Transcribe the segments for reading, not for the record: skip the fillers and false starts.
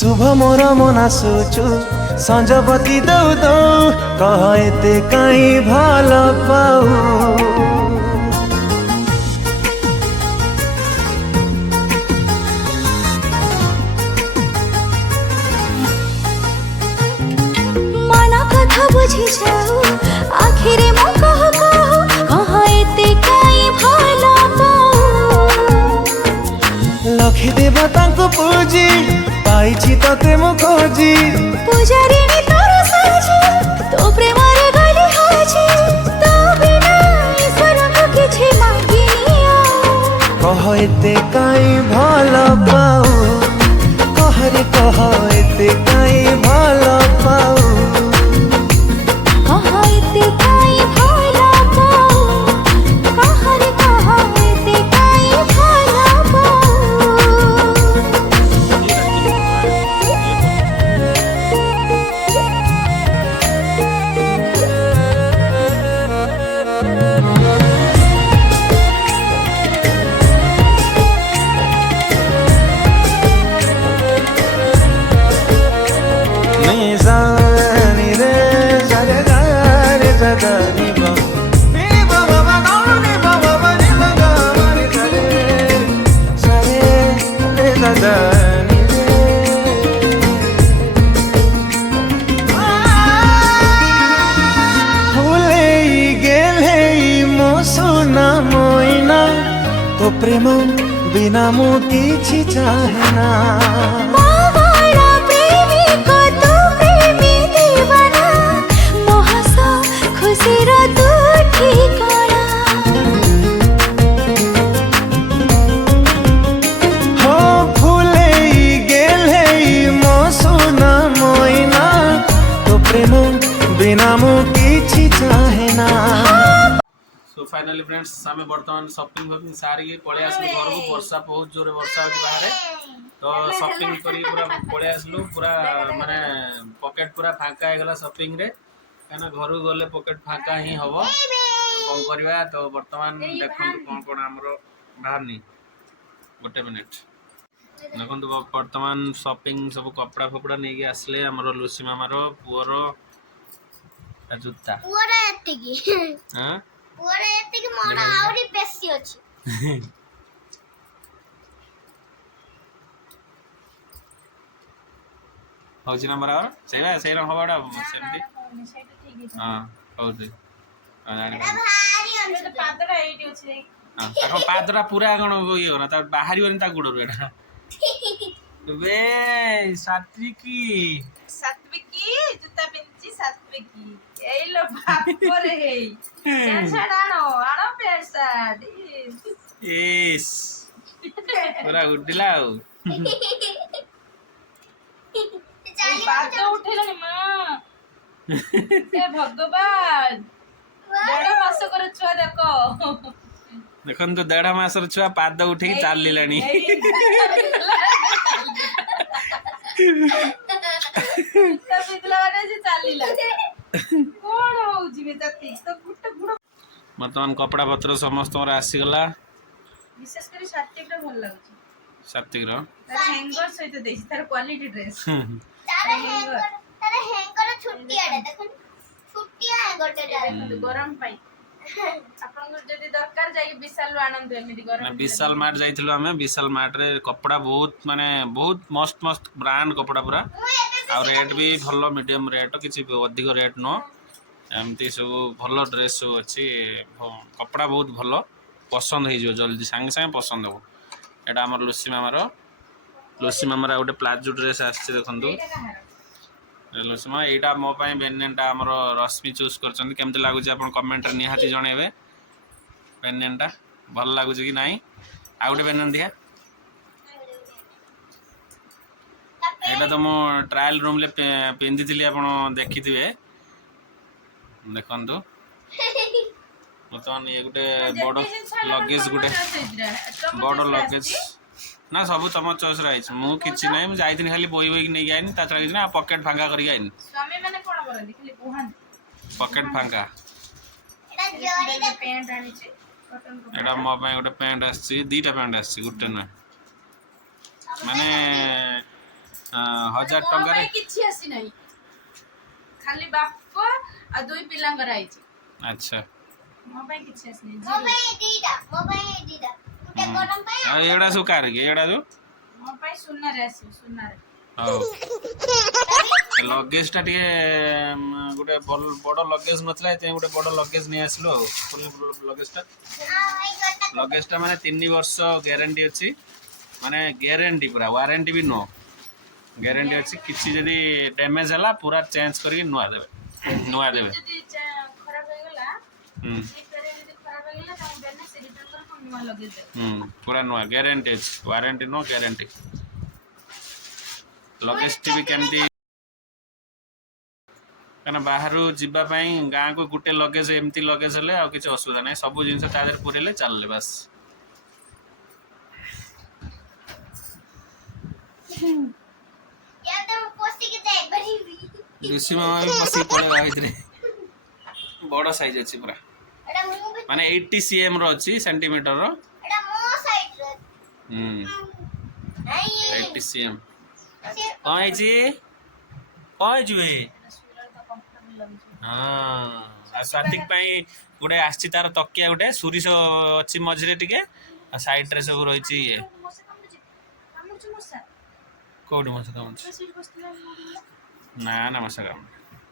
शुभ मोर मना सुचु संजपति दौ दौ कह एते काई भल पाऊ मना कथा बुझी जाऊ आखिर मो कह कह एते काई भल पाऊ लखी देवता को पूजी पाइछि तते मु खोजी पूजारिणी तोर साजी तो प्रेम रे गली हाजी तो बिना ईश्वर को किछि मांगिनी कह एते काई भल पाऊ कह रे कह एते काई भल पाऊ कह एते काई भल पाऊ कह रे कह एते काई भल पाऊ निजानी रे जरे रे जदानी बा नी बाबा गानी बाबा नी गानी जरे जरे रे जदानी भूले गेले मो सोना मोइना तो प्रेम बिना मु किछि चाहेना मावाला प्रेमी को तू प्रेमी दीवाना मोहस खुशी रो तू ठिकाना हो भूले गेले मो सोना मोइना तो प्रेम बिना मु किछि चाहेना। सो फाइनली फ्रेंड्स आम बर्तमान शॉपिंग वॉपिंग सारिक पलि आसलु घर को वर्षा बहुत जोरे वर्षा होती बाहर तो शॉपिंग करी पूरा पलि आसलु पूरा माने पॉकेट पूरा फांका होगला शॉपिंग रे कहना घर को गले पॉकेट फांका ही हम कौन करवा तो बर्तमान देखो कौन कौन आमर बाहरनी गोटे मिनिट देखो बर्तमान शॉपिंग सब कपड़ा फपड़ा नहीं आसले आमर लुसी मामार पुअर जूता हाँ ओरे एते कि मोना आउरी बेसी अछि होची नंबर और सेई रंग हबडा सेमती हां होची एटा भारी अछि पादरा एटी अछि हां ताको पादरा पूरा गण ये हो ना ता बाहरी बनी ता गुडर एटा बे सात्विकी जुता पिंची सात्विकी एई लो बाप रे हेई छाड़ानो आनो पैसा इस पूरा उडिला पाद उठेलनी मां ए भगवान बड़ा मास कर छुआ देखो देखन तो 1.5 मासर छुआ पाद उठे चलिलानी बर्तमान कपड़ा पत्र समस्त आसीगला विशेष कर सात्विक भल लागुची सात्विक हैंगर सहित देसी तार क्वालिटी ड्रेस तारे हैंगर छुट्टी आडे देखो छुट्टी हैंगर टे देखो गरम पाई आपन जदी दरकार जाई विशाल आनंद एमिति गरम विशाल मार्ट जाइथिलो हमें विशाल मार्ट रे कपड़ा बहुत माने बहुत मस्त मस्त ब्रांड कपड़ा पूरा आ रेट भी भलो मीडियम रेट किसी अधिक रेट नो एमती सब भलो ड्रेस सब अच्छी कपड़ा बहुत भलो पसंद हो जल्दी सांगे सांगे पसंद हो एटा हमर लुसी मामार गोटे प्लाजो ड्रेस आछि देखंतु लुसी मामा एटा मो पई बेनेंटा हमर रश्मि चूज करछन केमते लागु छै अपन कमेंट रे निहाती जणेबे बेनेंटा भल लागु छै कि नाही आ गोटे बेनेन दिया एटा तो मो ट्रायल रूम ले पिंदी थिली आपण देखिथिबे देखंतु बर्तमान ये गोटे बड़ लगेज गोटे बड़ लगेज ना सब तुम चॉइस रही मु किछि नै मु जाइथिनी खाली बोई बोई नहीं आइनी ता छरा ना पॉकेट फांका करी आइनी स्वामी माने कोन करन खाली कुहान पॉकेट फांका एटा जरी दे पैंट आनी छी कॉटन को एटा मो पई गोटे पैंट आछि दीटा पैंट आछि गुटे ना माने 1000 ମୋ टंका ପାଇଁ କିଛି ଆସି ନାହିଁ, ଖାଲି ବାପ ଆଉ 2 ପିଲାଙ୍କର ଆଇଛି। अच्छा ମୋ ପାଇଁ କିଛି ଆସି ନାହିଁ। ମୋ ପାଇଁ ଦିଟା ଗୋଟେ ଗରମ ପାଇଁ आ एड़ा सु कार के एड़ा जो ମୋ ପାଇଁ ସୁନାରେ ଆସିବ, ସୁନାରେ। हां लगेज टा टिके गोटे बड़ लगेज नथला एते गोटे बड़ लगेज नै आसलो फुल लगेज टा माने 3 वर्ष ग्यारंटी अछि, माने ग्यारंटी पूरा वारंटी भी नो ग्यारंटी अछि, किछि जदी डैमेज हला पूरा चेंज करके नुआ देबे ଯଦି ଖରାପ ହେଇଗଲା, ଜିପରେ ଯଦି ଖରାପ ହେଇଗଲା ତାକୁ ଦେନେ ସେ ରିଟର୍ନ କରି ପୁଣି ନୂଆ ଲଗେଇ ଦେବେ। पूरा नुआ ग्यारंटी अछि, वारंटी नो ग्यारंटी। लगेज टी भी केमती काना बाहरु जिबा पई गां को गुटे लगेज एमती लगेज हले आ किछ असुविधा नै, सब जिंस ता देर पुरेले चलले बस। या तो पोस्टी के जाए बड़ी लुसी मामा भी पसी पड़े भितरे बड़ साइज अछि पूरा, एटा मु भी माने 80 cm रो अछि सेंटीमीटर रो। एटा मो साइड रे 80 cm कौन छी कौन जुए हां आ स्वातिक पई गुडे आछि तार तकिया गुडे सुरिस अछि मझरे टिके आ साइड रे सब रहिछि ये ମଶା କାମୁଡୁଛି, କାମୁଡୁଛି ମଶା। कोडी मस काम ସେଇଠି ବସିଥିଲା ना ना मसा काम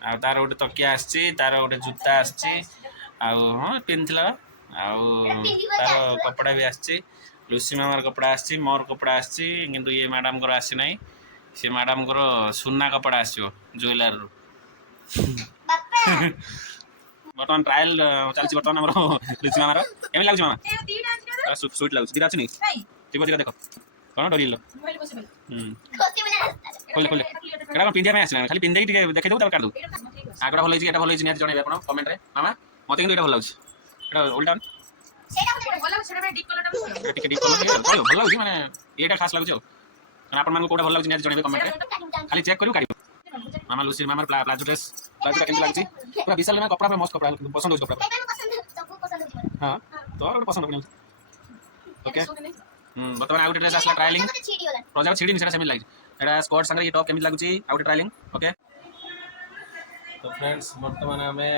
आ तार गोटे तकिया आछि, तार गोटे जूता आछि आ हां पिनथला आ तार कपड़ा भी आछि, लुसी मामार कपड़ा आछि, मोर कपड़ा आछि, किंतु ये मैडम को आछि नै, से मैडम को सुन्ना कपड़ा आछियो ज्वेलर रो। बापा बर्तमान ट्रायल चलछि बर्तमान हमरो लुसी मामार केमि लागछि मामा ଏ ଦିଟା ଆଣିଛି ନା स्वीट लागछि दिरा अछि नि ନାଇଁ ठीक देखो कोन डरिलो ମୋବାଇଲ ବସି ବସି खोती में रास्ता खोले खोले एटा कोन पिंडिया में आछि ना खाली पिंडे टिके देखै दउ त काट दउ ଏଇଟା କାମ ଠିକ ଅଛି आगडा भल होइछि एटा भल होइछि निहाती जणैबे आपण कमेंट रे मामा मते किंतु एटा भल लागछि एटा उल्टा सेटा ଏଇଟା ଭଲ ଲାଗୁଛି, ସେଟା ଡିପ कलरଟା ବି ଭଲ ଲାଗୁଛି। ଟିକେ डिप कलर चलो भल लागछि माने एटा खास लागछि आपण मान को कोटा भल लागछि निहाती जणैबे कमेंट रे खाली चेक करियो काढियो मामा लुसी मामार प्लाजो ड्रेस केमति लागछि पूरा विशाल में कपड़ा पे मस्त कपड़ा पसंद होइछ कपड़ा सेटा पसंद सबको पसंद है हां तोर पसंद पड़ियो ओके ଶୁଣି ନେଇଛି। बर्तमान आउट ड्रेस आसला ट्रायलिंग मते छीडी होला प्रोजेक्ट छिड़ी निसेरा सेमि लागिछ एटा स्कर्ट संगे ये टॉप केमि लागुची आउट ट्रायलिंग ओके। तो फ्रेंड्स वर्तमान हमें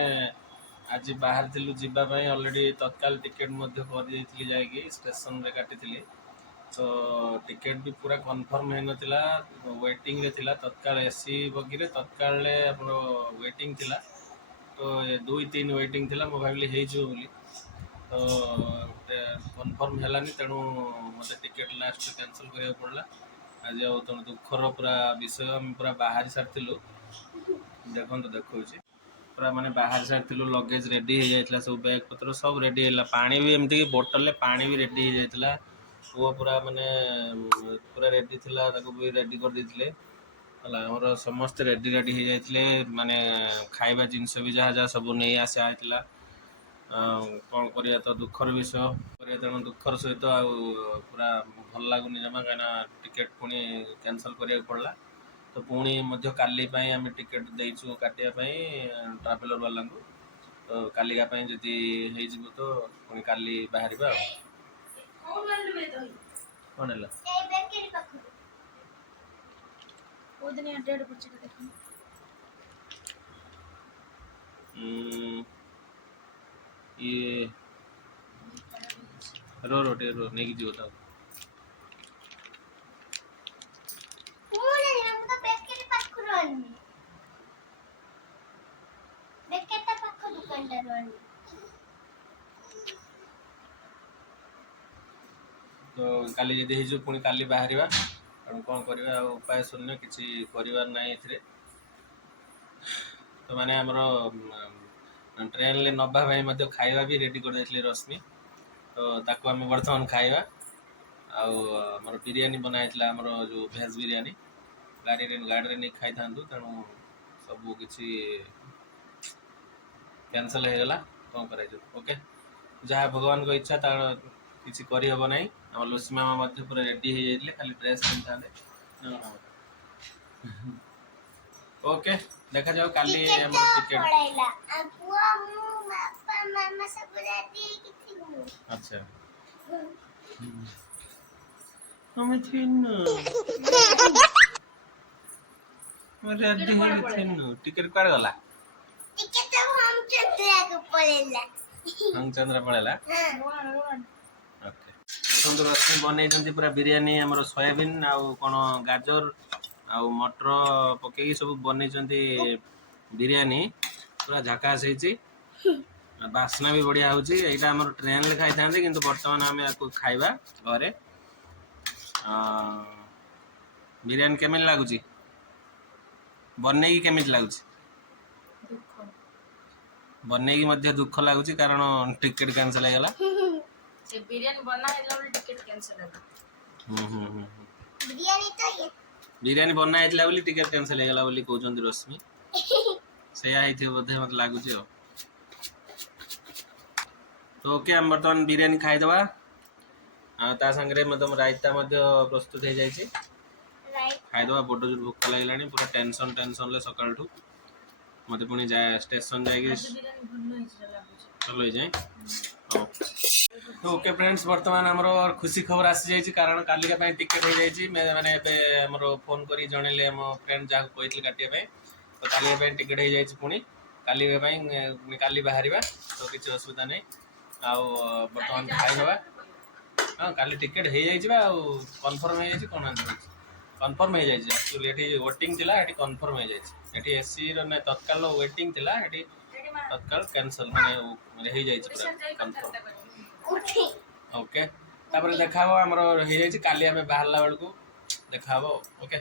आज बाहर थिलु जिबा पई ऑलरेडी तत्काल टिकट मध्ये कर देइथिली जायकी स्टेशन रे काटिथिली, तो टिकट भी पूरा कंफर्म है नथिला, वेटिंग रे थिला तत्काल एसी बगी रे तत्काल ले आपन वेटिंग थिला, तो 2-3 वेटिंग थिला मो भाबली हे जो बोली, तो कन्फर्म हेलानी तेणु मत टिकेट लास्ट कैंसल करिया पड़ला। आज आ तेणु दुखर पूरा विषय हम पूरा बाहर सारिलु देखो देखो पूरा माने बाहर सारिलु लगेज रेडी हो जाता सब बैग पत्र सब रेडी है, पानी भी एमती बोतल ले पानी भी रेडी हो जाता वो पूरा माने पूरा रेडी थिला ताको भी रेडी कर देथिले हमर समस्त रेडी रेडी हो जाते माने खाइबा जिनस भी जहाँ जहाँ सब नहीं आसा आइतला कौन करिया तो दुखर विषय करिया तेणु दुखर सहित आ पूरा भल लगुनि जमा कहीं टिकेट पुणी कैंसल करिया पड़ला, तो पुणी मध्य काली पई आम टिकेट देइछु काटिया पई ट्रैवलर वाला को, तो कालिका पई जदी हे जिवो तो पुणी काली बाहरिबा କୋଉ ଆଣିଲୁ ବେ ଦହି? कोन हला ए बेकरी पाखु କୋଉ ଦିନ ଡେଟ୍ ପଡିଛି ଦେଖ। ये रो रोटे रो नहीं की जीवता पूरा दिन हम तो बेकरी पाखु रहनी बेकरी पाखु दुकानदार रहनी तो काली जदी हे जो पुणी काली बाहरिबा तेणु कौन करवा उपाय शून्य किसी कर ना ए तो माने हमर ट्रेन ले नबा भाई मध्य खाइबा भी रेडी कर देथिले रश्मि, तो ताको हम वर्तमान खाइबा आमर बिरियानी बनाइथिला हमर जो भेज बिरियानी गाड़ी रे नहीं खाई थांदु, तेणु सब किसी कैंसल हो गला कौन कर ओके जहाँ भगवान को इच्छा तार किसी करी हबो नहीं। हम लुसीमामा मध्य पूरा रेडी हो जाइले खाली ड्रेस पिन थांदे ओके देखा जाओ काली हमर टिकट पड़ेला अबुआ मु पापा मामा सब रेडी किथि अच्छा हमें थिन रेडी हेथिनु टिकट कुआडे गला टिके तो हम चंद्रा को पड़ेला हम चंद्र पळेला रोहन ओके देखନ୍ତୁ ରଶ୍ମି ବନେଇଛନ୍ତି ପୁରା ବିରିୟାନୀ ଆମର ସୋୟାବିନ୍ ଆଉ କ'ଣ ଗାଜର ଆଉ ମଟର ପକେଇକି ସବୁ ବନେଇଛନ୍ତି ବିରିୟାନୀ ପୁରା ଝାକାସ୍ ହେଇଛି ବାସ୍ନା ବି ବଢ଼ିଆ ହେଉଛି ଏଇଟା ଆମର ଟ୍ରେନରେ ଖାଇଥାନ୍ତି କିନ୍ତୁ ବର୍ତ୍ତମାନ ଆମେ ୟାକୁ ଖାଇବା ଘରେ ବିରିୟାନୀ କେମିତି ଲାଗୁଛି ବନେଇକି କେମିତି ଲାଗୁଛି ଦୁଃଖ ବନେଇକି ମଧ୍ୟ ଦୁଃଖ ଲାଗୁଛି କାରଣ ଟିକେଟ୍ କ୍ୟାନସଲ୍ ହେଇଗଲା ସେ ବିରିୟାନୀ ବନା ହେଇଥିଲା ବୋଲି ଟିକେଟ କ୍ୟାନ୍ସଲ ହେଲା बिरयानी तो ये ବିରିୟାନୀ ବନା ହେଇଥିଲା ବୋଲି ଟିକେଟ୍ କ୍ୟାନସଲ୍ ହେଇଗଲା ବୋଲି କହୁଛନ୍ତି ରଶ୍ମି ସେଇଆ ହେଇଥିବ ବୋଧେ ମୋତେ ଲାଗୁଛି ଆଉ ତ ଓକେ ଆମେ ବର୍ତ୍ତମାନ ବିରିୟାନୀ ଖାଇଦେବା ଆଉ ତା ସାଙ୍ଗରେ ମଧ୍ୟ ରାଇତା ମଧ୍ୟ ପ୍ରସ୍ତୁତ ହେଇଯାଇଛି राइट ଖାଇଦେବା ବଡ଼ ଜୋର ଭୋକ ଲାଗିଲାଣି ପୁରା ଟେନସନ୍ରେ ସକାଳଠୁ ମୋତେ ପୁଣି ଷ୍ଟେସନ୍ ଯାଇକି ଆଜି ବିରିୟାନୀ ଭଲ ହେଇଛି ଲାଗୁଛି ଭଲ ହେଇଯାଏ ହଉ ତ ଓକେ ଫ୍ରେଣ୍ଡସ୍ ବର୍ତ୍ତମାନ ଆମର ଖୁସି ଖବର ଆସିଯାଇଛି କାରଣ କାଲିକା ପାଇଁ ଟିକେଟ୍ ହେଇଯାଇଛି ମାନେ ଏବେ ଆମର ଫୋନ୍ କରି ଜଣେଇଲେ ଆମ ଫ୍ରେଣ୍ଡ ଯାହାକୁ କହିଥିଲେ କାଟିବା ପାଇଁ ତ କାଲିକା ପାଇଁ ଟିକେଟ୍ ହେଇଯାଇଛି ପୁଣି କାଲିକା ପାଇଁ କାଲି ବାହାରିବା ତ କିଛି ଅସୁବିଧା ନାହିଁ ଆଉ ବର୍ତ୍ତମାନ ଖାଇଦେବା ହଁ କାଲି ଟିକେଟ୍ ହେଇଯାଇଛି ବା ଆଉ କନଫର୍ମ ହେଇଯାଇଛି କ'ଣ କନଫର୍ମ ହେଇଯାଇଛି ଆକ୍ଚୁଆଲି ଏଠି ୱେଟିଂ ଥିଲା ଏଠି କନଫର୍ମ ହେଇଯାଇଛି ଏଠି ଏସିର ନା ତତ୍କାଳ ୱେଟିଂ ଥିଲା ଏଠି ତତ୍କାଳ କ୍ୟାନସଲ୍ ମାନେ ହେଇଯାଇଛି ପୁରା କନଫର୍ମ उठी ओके तापर देखा हबो हमरो हे जाई काली हमें बाहरला बेलकू देखा हबो ओके